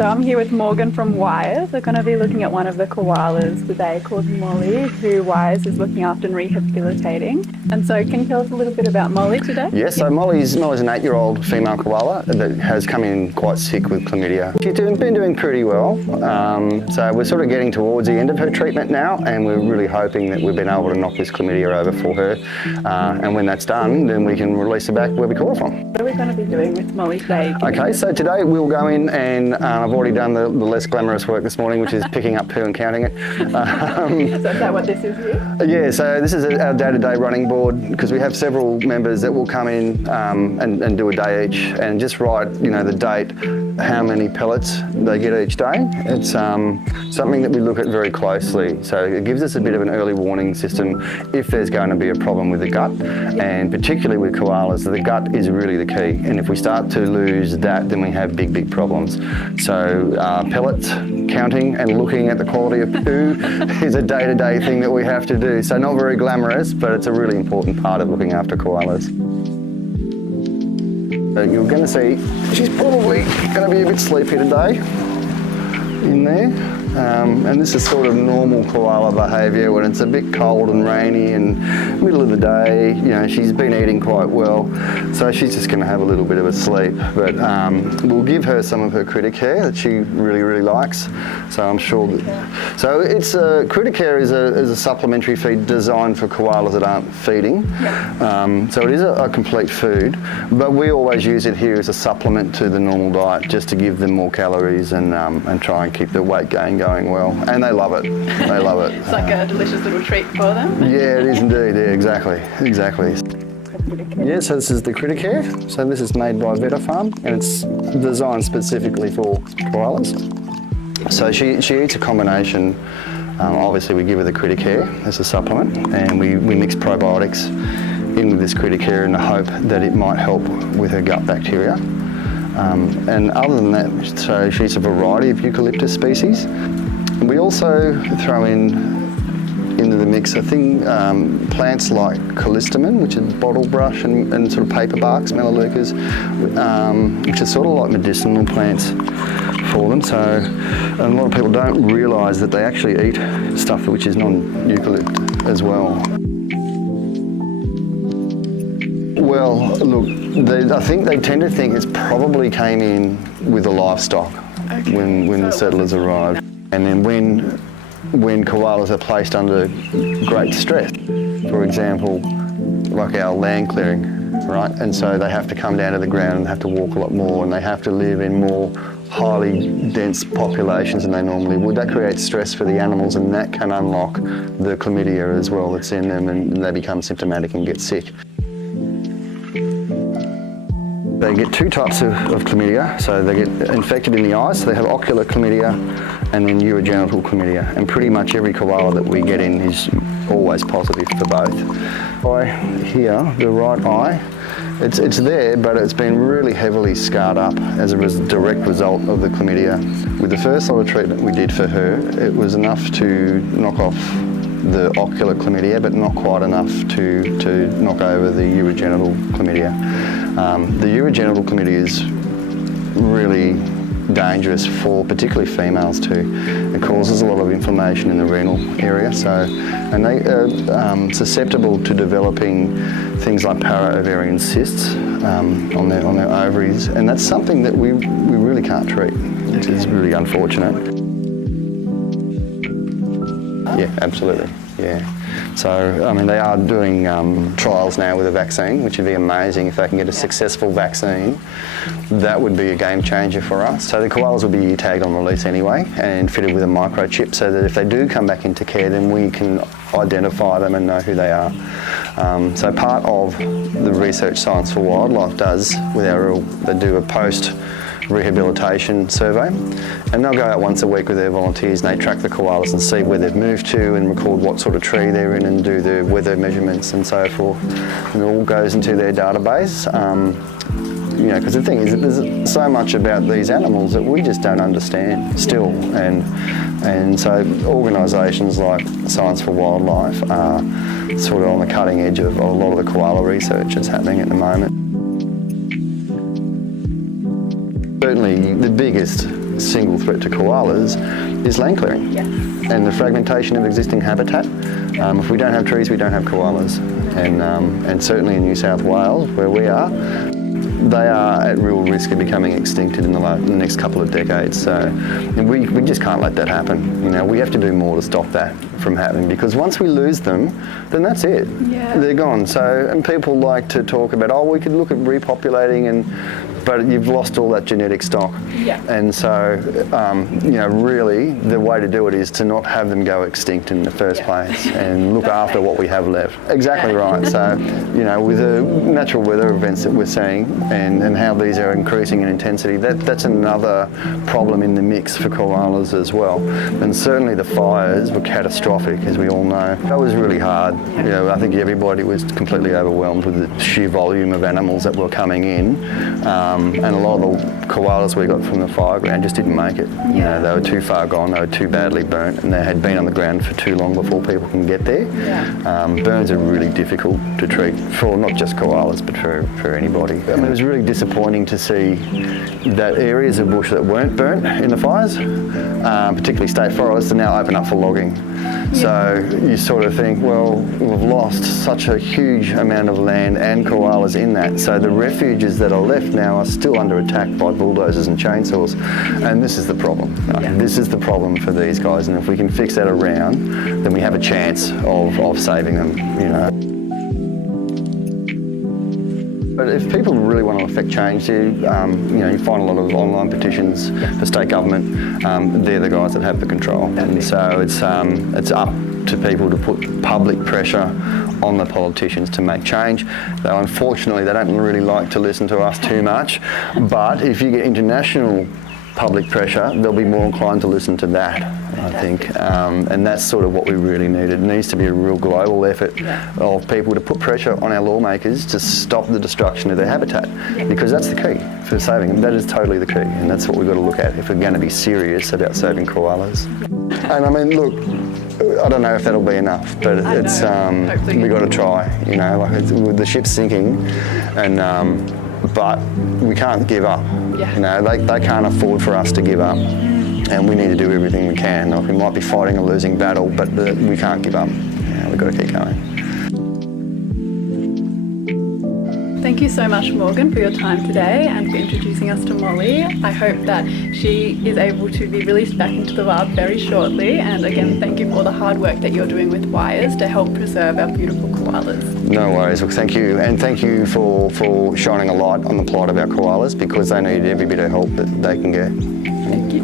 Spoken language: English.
So I'm here with Morgan from Wires. We're going to be looking at one of the koalas today called Molly, who Wires is looking after and rehabilitating. And so can you tell us a little bit about Molly today? Yes, so Molly's an 8-year-old female koala that has come in quite sick with chlamydia. She's been doing pretty well. So we're sort of getting towards the end of her treatment now, and we're really hoping that we've been able to knock this chlamydia over for her. And when that's done, then we can release her back where we caught her from. What are we going to be doing with Molly today? Okay, so today we'll go in and I've already done the less glamorous work this morning, which is picking up poo and counting it. So is that what this is here? Yeah, so this is our day-to-day running board, because we have several members that will come in and do a day each and just write, the date, how many pellets they get each day. It's something that we look at very closely. So it gives us a bit of an early warning system if there's going to be a problem with the gut, and particularly with koalas, the gut is really the key. And if we start to lose that, then we have big problems. So pellets, counting and looking at the quality of poo is a day-to-day thing that we have to do. So not very glamorous, but it's a really important part of looking after koalas. So you're going to see she's probably going to be a bit sleepy today in there. And this is sort of normal koala behaviour when it's a bit cold and rainy and middle of the day. She's been eating quite well, so she's just going to have a little bit of a sleep. But we'll give her some of her critter care that she really likes. So I'm sure that. So it's critter care is a supplementary feed designed for koalas that aren't feeding. So it is a complete food, but we always use it here as a supplement to the normal diet, just to give them more calories and try and keep the weight gain going well, and they love it. They love it. It's like a delicious little treat for them. Yeah, it is indeed. Yeah, exactly. Yeah, so this is the critter care. So this is made by Vetafarm, and it's designed specifically for koalas. So she eats a combination. Obviously, we give her the critter care as a supplement, and we mix probiotics in with this critter care in the hope that it might help with her gut bacteria. And other than that, so she eats a variety of eucalyptus species. We also throw into the mix plants like callistemon, which is bottle brush, and sort of paper barks, melaleucas, which are sort of like medicinal plants for them. So a lot of people don't realise that they actually eat stuff which is non-eucalypt as well. Well, look, I think they tend to think it's probably came in with the livestock when the settlers arrived. And then when koalas are placed under great stress, for example, like our land clearing, right? And so they have to come down to the ground and have to walk a lot more, and they have to live in more highly dense populations than they normally would. That creates stress for the animals, and that can unlock the chlamydia as well that's in them, and they become symptomatic and get sick. They get two types of chlamydia. So they get infected in the eyes, so they have ocular chlamydia and then urogenital chlamydia. And pretty much every koala that we get in is always positive for both. Eye here, the right eye, it's there, but it's been really heavily scarred up as a direct result of the chlamydia. With the first lot of treatment we did for her, it was enough to knock off the ocular chlamydia, but not quite enough to knock over the urogenital chlamydia. The urogenital chlamydia is really dangerous for particularly females too. It causes a lot of inflammation in the renal area, and they are susceptible to developing things like para-ovarian cysts on their ovaries, and that's something that we really can't treat, which is really unfortunate. Yeah, absolutely. Yeah. So, I mean, they are doing trials now with a vaccine, which would be amazing if they can get a successful vaccine. That would be a game changer for us. So the koalas will be tagged on release anyway and fitted with a microchip, so that if they do come back into care, then we can identify them and know who they are. So part of the research Science for Wildlife does with they do a post-rehabilitation survey, and they'll go out once a week with their volunteers and they track the koalas and see where they've moved to and record what sort of tree they're in and do the weather measurements and so forth. And it all goes into their database. Because the thing is that there's so much about these animals that we just don't understand still, and so organisations like Science for Wildlife are sort of on the cutting edge of a lot of the koala research that's happening at the moment. Certainly the biggest single threat to koalas is land clearing. Yes. And the fragmentation of existing habitat. If we don't have trees, we don't have koalas. And certainly in New South Wales, where we are, they are at real risk of becoming extincted in the next couple of decades. So we just can't let that happen. You know, we have to do more to stop that from happening, because once we lose them, then that's it. Yeah. They're gone. So, and people like to talk about, oh, we could look at repopulating, but you've lost all that genetic stock. Yeah. And so, you know, really the way to do it is to not have them go extinct in the first place and look after what we have left. Exactly right. So, you know, with the natural weather events that we're seeing and how these are increasing in intensity, that's another problem in the mix for koalas as well. And certainly the fires were catastrophic, as we all know. That was really hard. You know, I think everybody was completely overwhelmed with the sheer volume of animals that were coming in. And a lot of the koalas we got from the fireground just didn't make it. You know, they were too far gone, they were too badly burnt, and they had been on the ground for too long before people can get there. Burns are really difficult to treat for not just koalas, but for anybody. I mean, it was really disappointing to see that areas of bush that weren't burnt in the fires, particularly state forests, are now open up for logging. So you sort of think, well, we've lost such a huge amount of land and koalas in that. So the refuges that are left now are still under attack by bulldozers and chainsaws. And this is the problem. This is the problem for these guys. And if we can fix that around, then we have a chance of saving them, you know. But if people really want to affect change, you know, you find a lot of online petitions for state government. They're the guys that have the control, and so it's up to people to put public pressure on the politicians to make change. Though unfortunately, they don't really like to listen to us too much. But if you get international public pressure, they'll be more inclined to listen to that, I think. And that's sort of what we really need. It needs to be a real global effort of people to put pressure on our lawmakers to stop the destruction of their habitat, because that's the key for saving them. That is totally the key, and that's what we've got to look at if we're going to be serious about saving koalas. And I mean, look, I don't know if that'll be enough, but it's we've got to try. You know, like with the ship sinking, and but we can't give up. You know, they can't afford for us to give up, and we need to do everything we can. Like, we might be fighting a losing battle, but we can't give up. You know, we've got to keep going. Thank you so much, Morgan, for your time today and for introducing us to Molly. I hope that she is able to be released back into the wild very shortly. And again, thank you for all the hard work that you're doing with Wires to help preserve our beautiful koalas. No worries. Well, thank you. And thank you for shining a light on the plight of our koalas, because they need every bit of help that they can get. Thank you.